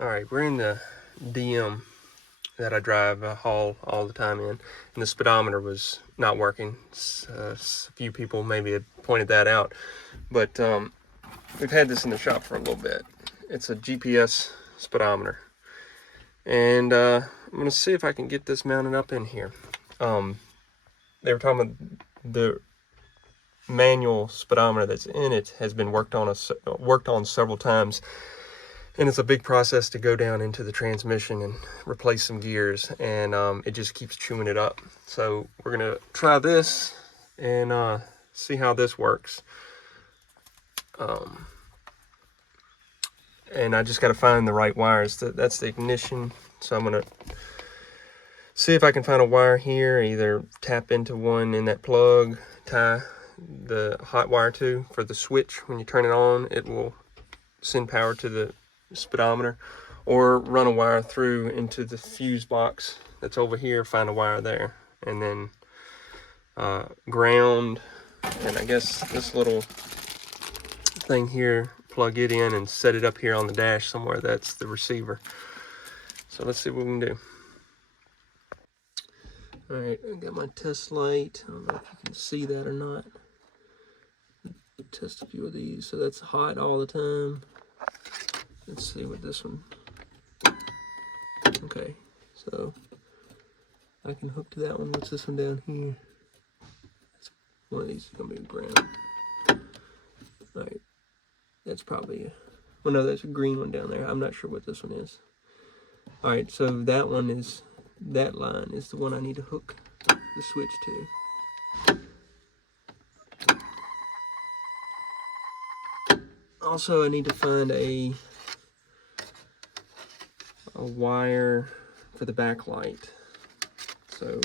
All right, we're in the DM that I drive, haul all the time in, and the speedometer was not working. A few people maybe had pointed that out, but we've had this in the shop for a little bit. It's a GPS speedometer, and I'm gonna see if I can get this mounted up in here. They were talking about the manual speedometer that's in it has been worked on several times, and it's a big process to go down into the transmission and replace some gears, and it just keeps chewing it up. So we're gonna try this and see how this works. And I just got to find the right wires. That's the ignition, so I'm gonna see if I can find a wire here, either tap into one in that plug, tie the hot wire to for the switch. When you turn it on, it will send power to the speedometer, or run a wire through into the fuse box that's over here, find a wire there, and then ground, and I guess this little thing here, plug it in and set it up here on the dash somewhere. That's the receiver. So let's see what we can do. All right, I got my test light. I don't know if you can see that or not. Test a few of these. So that's hot all the time. Let's see what this one. Okay, so I can hook to that one. What's this one down here? One of these is gonna be a ground. All right, that's probably well, no, there's a green one down there. I'm not sure what this one is. All right, so that one is, that line is the one I need to hook the switch to. Also, I need to find a wire for the backlight. So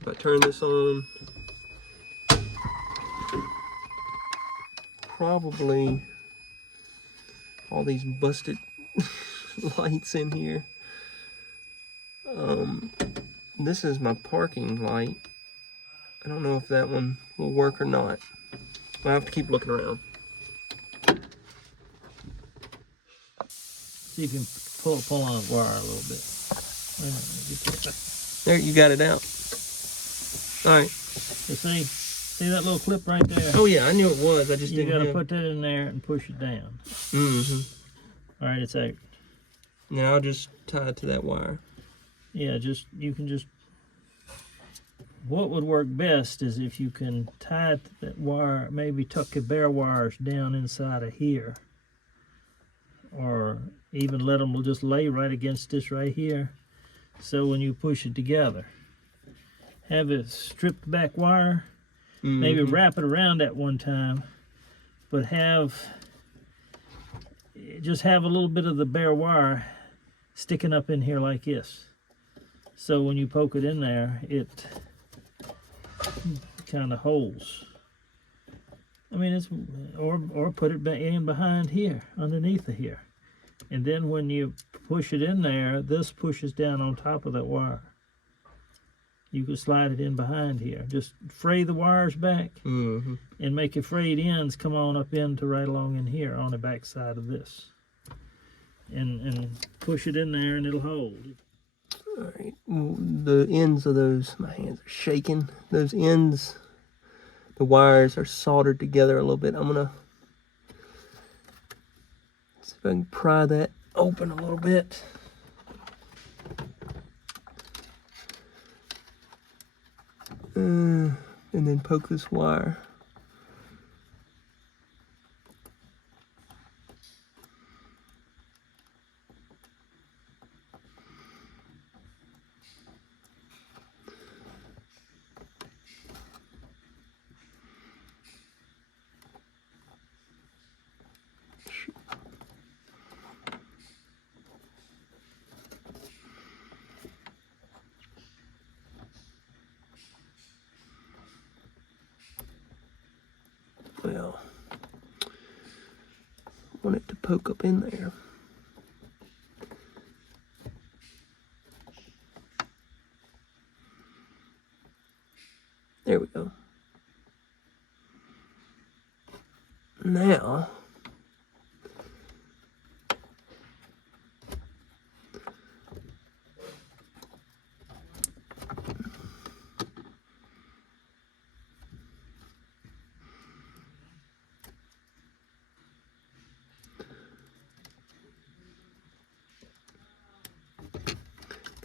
if I turn this on, probably all these busted lights in here. This is my parking light. I don't know if that one will work or not. I'll have to keep looking around. See if you can pull on the wire a little bit. There, you got it out. All right. You see that little clip right there? Oh yeah, I knew it was. I just you didn't. You gotta put that in there and push it down. All right, it's out. Now I'll just tie it to that wire. Yeah, you can just. What would work best is if you can tie that wire, maybe tuck your bare wires down inside of here, or even let them just lay right against this right here. So when you push it together, have a stripped back wire, maybe wrap it around at one time, but just have a little bit of the bare wire sticking up in here like this. So when you poke it in there, it kind of holds. I mean, it's or put it in behind here, underneath of here. And then when you push it in there, this pushes down on top of that wire. You can slide it in behind here. Just fray the wires back and make your frayed ends come on up into right along in here on the back side of this. And push it in there and it'll hold. All right, the ends of those, my hands are shaking. Those ends, the wires are soldered together a little bit. I'm gonna see if I can pry that open a little bit. And then poke this wire. Well, I want it to poke up in there. There we go. Now,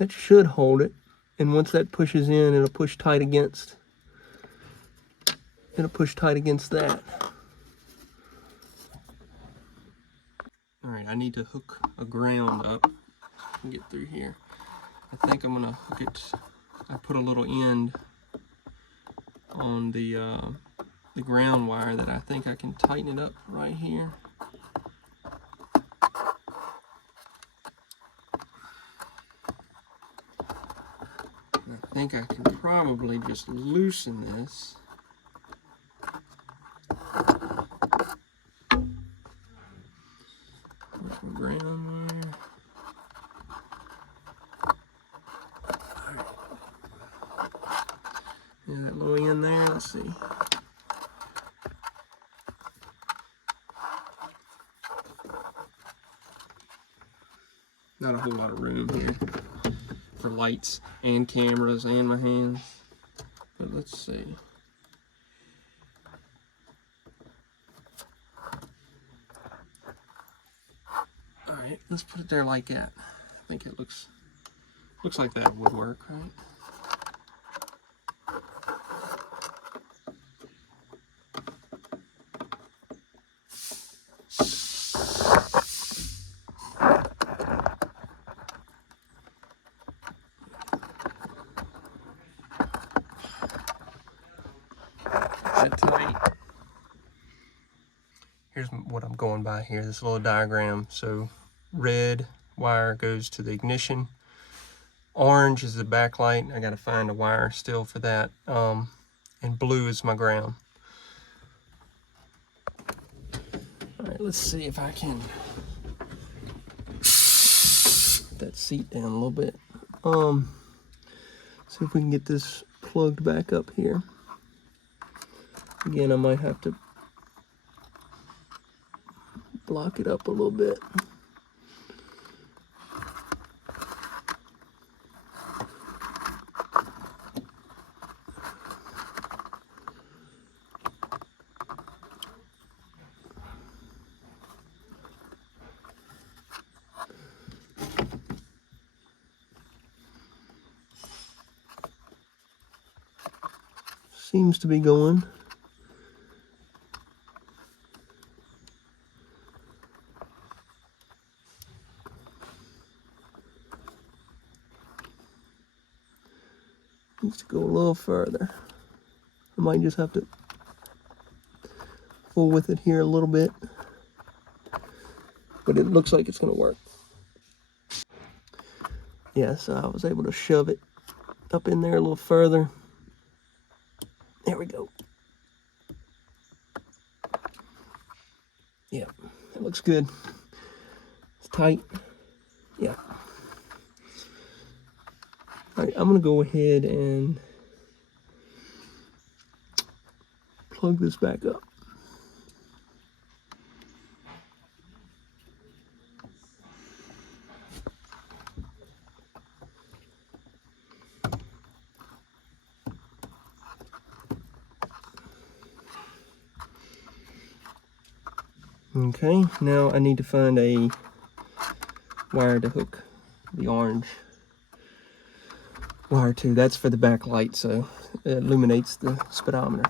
that should hold it. And once that pushes in, it'll push tight against that. All right, I need to hook a ground up and get through here. I think I'm gonna hook it. I put a little end on the ground wire that I think I can tighten it up right here. And I think I can probably just loosen this. Ground wire. All right. Yeah, that little end there. Let's see. Not a whole lot of room here for lights and cameras and my hands. But let's see. All right, let's put it there like that. I think it looks like that would work, right? That tight. Here's what I'm going by here, this little diagram. So red wire goes to the ignition. Orange is the backlight. I gotta find a wire still for that. And blue is my ground. All right, let's see if I can put that seat down a little bit. See if we can get this plugged back up here. Again, I might have to block it up a little bit. Seems to be going. Needs to go a little further. I might just have to fool with it here a little bit, but it looks like it's going to work. Yeah, so I was able to shove it up in there a little further. There we go. Yeah, it looks good. It's tight. Yeah. All right, I'm going to go ahead and plug this back up. Okay, now I need to find a wire to hook the orange wire to. That's for the backlight, so it illuminates the speedometer.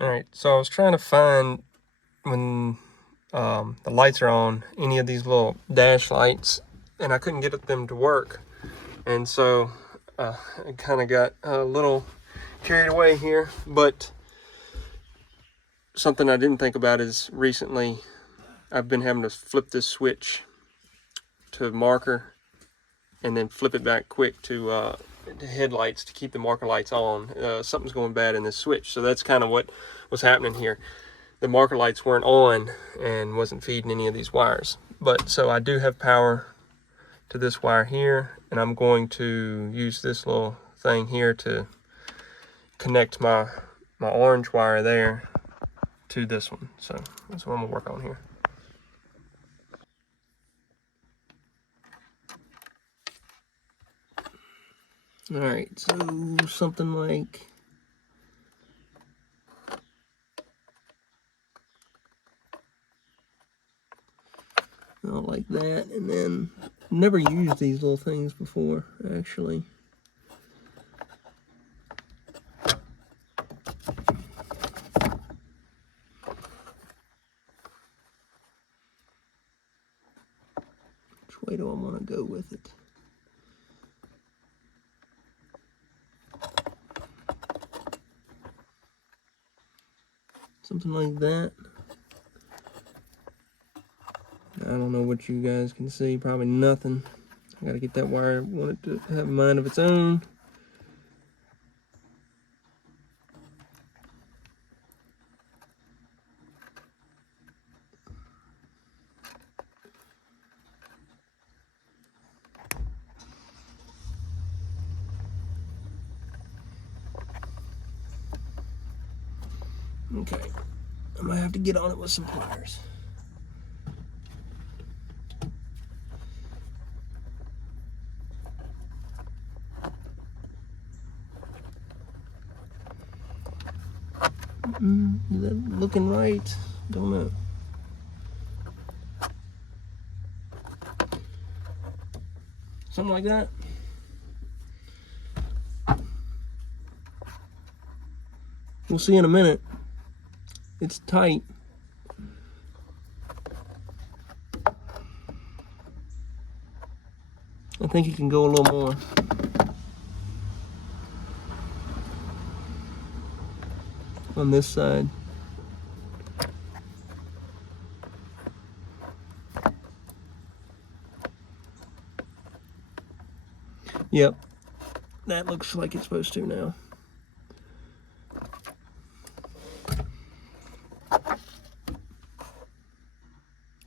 Alright, so I was trying to find, when the lights are on, any of these little dash lights, and I couldn't get them to work. And so I kind of got a little carried away here, but something I didn't think about is recently I've been having to flip this switch to marker and then flip it back quick to headlights to keep the marker lights on. Something's going bad in this switch, so that's kind of what was happening here. The marker lights weren't on and wasn't feeding any of these wires. But so I do have power to this wire here, and I'm going to use this little thing here to connect my orange wire there to this one. So that's what I'm gonna work on here. All right, so something like out like that, and then never used these little things before, actually. Which way do I want to go with it? Something like that. I don't know what you guys can see, probably nothing. I gotta get that wire, I want it to have a mind of its own. Okay, I might have to get on it with some pliers. Is that looking right? Don't know. Something like that. We'll see in a minute. It's tight. I think you can go a little more. On this side. Yep, that looks like it's supposed to now.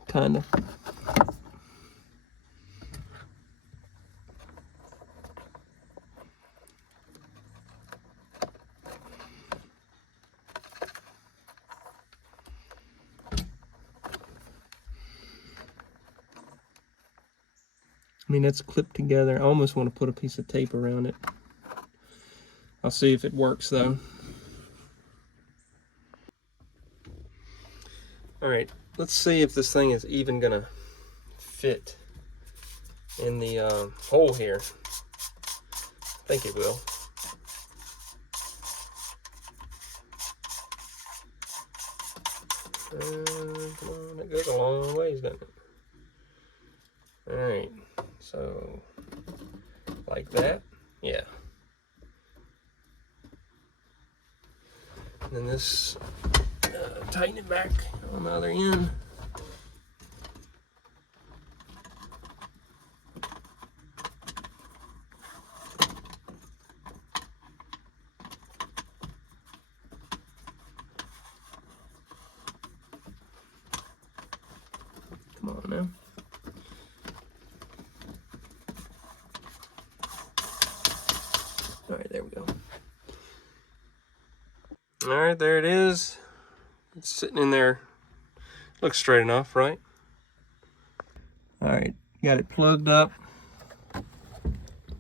Kinda. I mean, it's clipped together. I almost want to put a piece of tape around it. I'll see if it works though. All right, let's see if this thing is even gonna fit in the hole here. I think it will. Come on, it goes a long ways, doesn't it? All right, so like that, yeah. And then this, tighten it back on the other end. Come on now. All right, there we go. All right, there it is. It's sitting in there. Looks straight enough, right? All right, got it plugged up.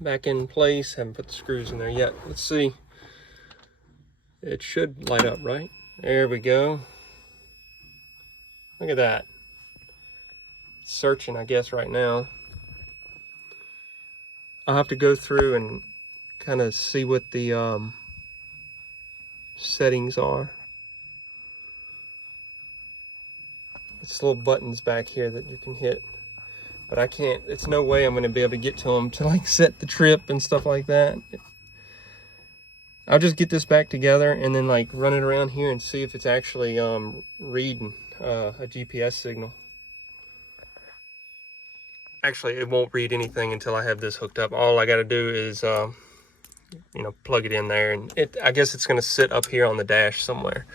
Back in place. Haven't put the screws in there yet. Let's see. It should light up, right? There we go. Look at that. It's searching, I guess, right now. I'll have to go through and kind of see what the settings are. It's little buttons back here that you can hit, but I can't, it's no way I'm going to be able to get to them to like set the trip and stuff like that. I'll just get this back together and then like run it around here and see if it's actually reading a GPS signal. Actually, it won't read anything until I have this hooked up. All I got to do is you know, plug it in there, and I guess it's going to sit up here on the dash somewhere.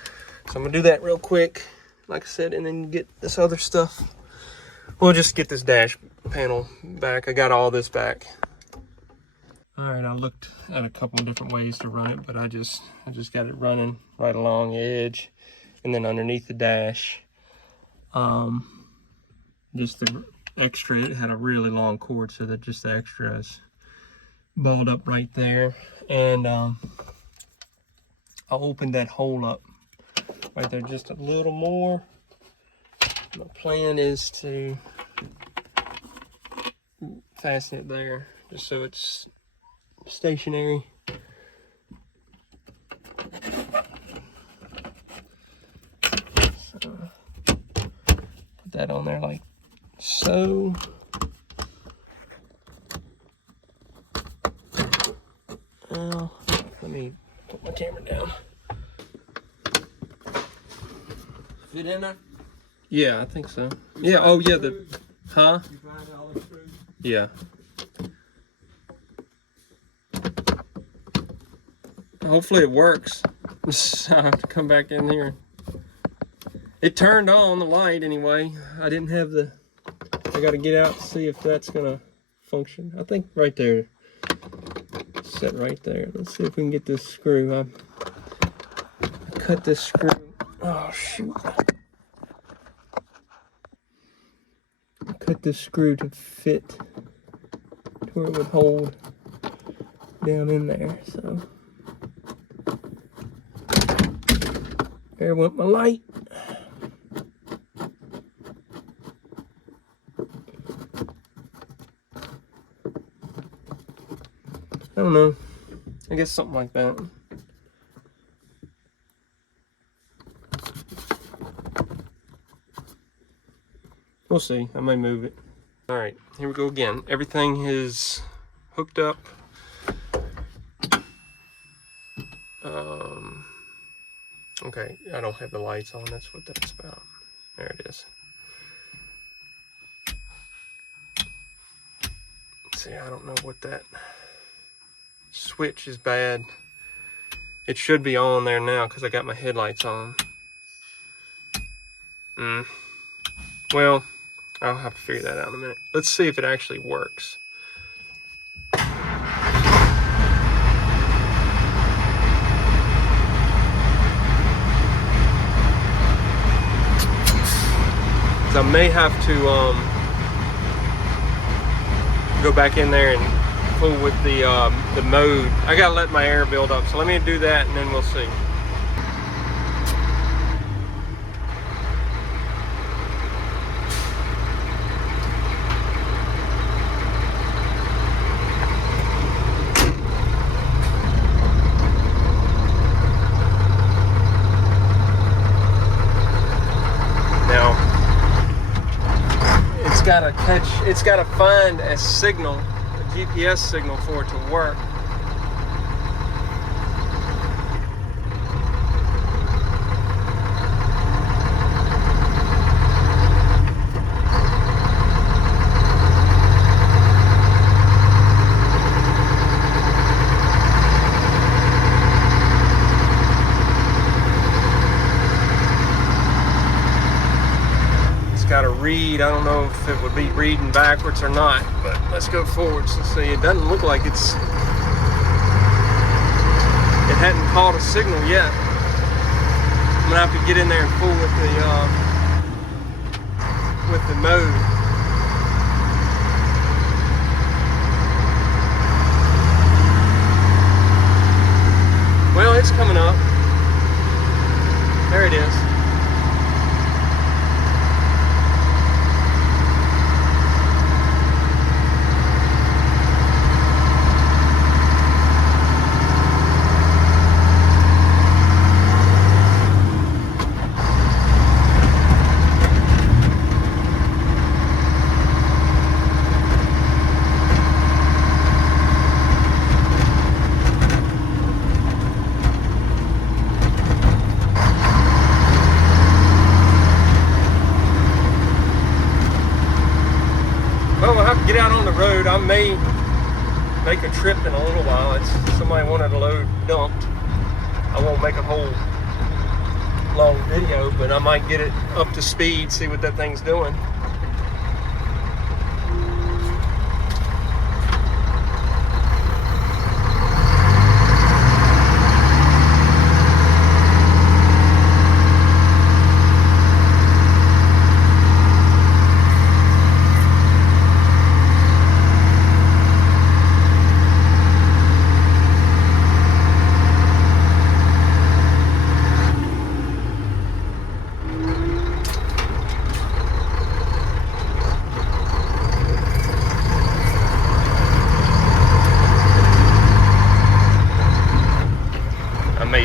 So I'm going to do that real quick, like I said, and then get this other stuff. We'll just get this dash panel back. I got all this back. All right, I looked at a couple of different ways to run it, but I just got it running right along the edge and then underneath the dash. Just the extra, it had a really long cord, so that just the extra is balled up right there. And I'll open that hole up right there just a little more. My plan is to fasten it there just so it's stationary. So put that on there like so. Now, let me put my camera down. Fit in there? Yeah, I think so. Yeah, oh yeah, huh? You find all the screws? Yeah. Hopefully it works. I have to come back in here. It turned on the light anyway. I didn't have the, I gotta get out to see if that's gonna function. I think right there. Set right there. Let's see if we can get this screw. I cut this screw. Oh shoot. I cut this screw to fit to where it would hold down in there. So there went my light. I don't know. I guess something like that. We'll see. I may move it. All right, here we go again. Everything is hooked up. Okay, I don't have the lights on. That's what that's about. There it is. See, I don't know what that switch is bad. It should be on there now because I got my headlights on. Well, I'll have to figure that out in a minute. Let's see if it actually works. I may have to go back in there and fool with the mode. I gotta let my air build up, so let me do that and then we'll see. It's got to find a signal, a GPS signal for it to work. Got to read. I don't know if it would be reading backwards or not, but let's go forwards and see. It doesn't look like it hadn't caught a signal yet. I'm gonna have to get in there and fool with the mode. Well, it's coming up. There it is. Get out on the road. I may make a trip in a little while. It's somebody wanted a load dumped. I won't make a whole long video, but I might get it up to speed, see what that thing's doing.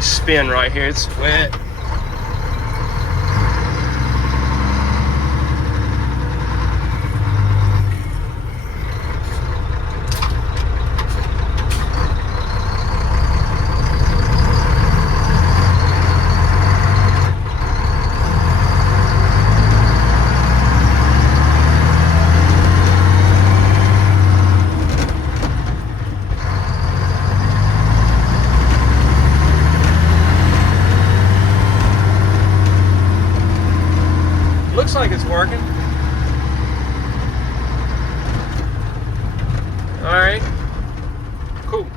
me spin right here. It's wet. Looks like it's working. All right, cool.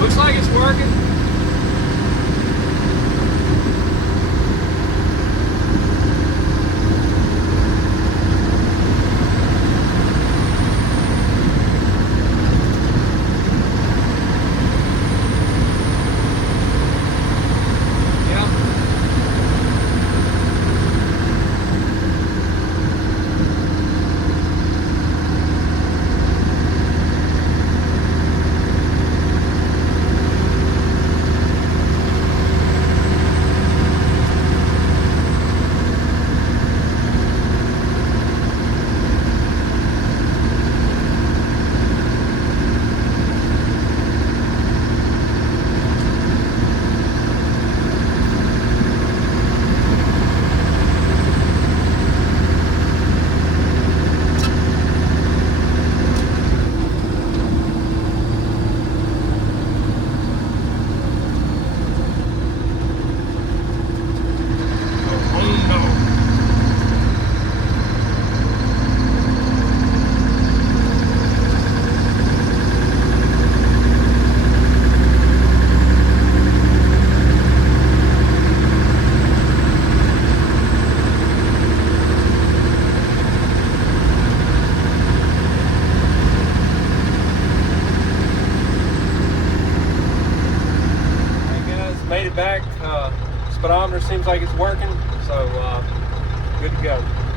Looks like it's working. Made it back. Speedometer seems like it's working, so good to go.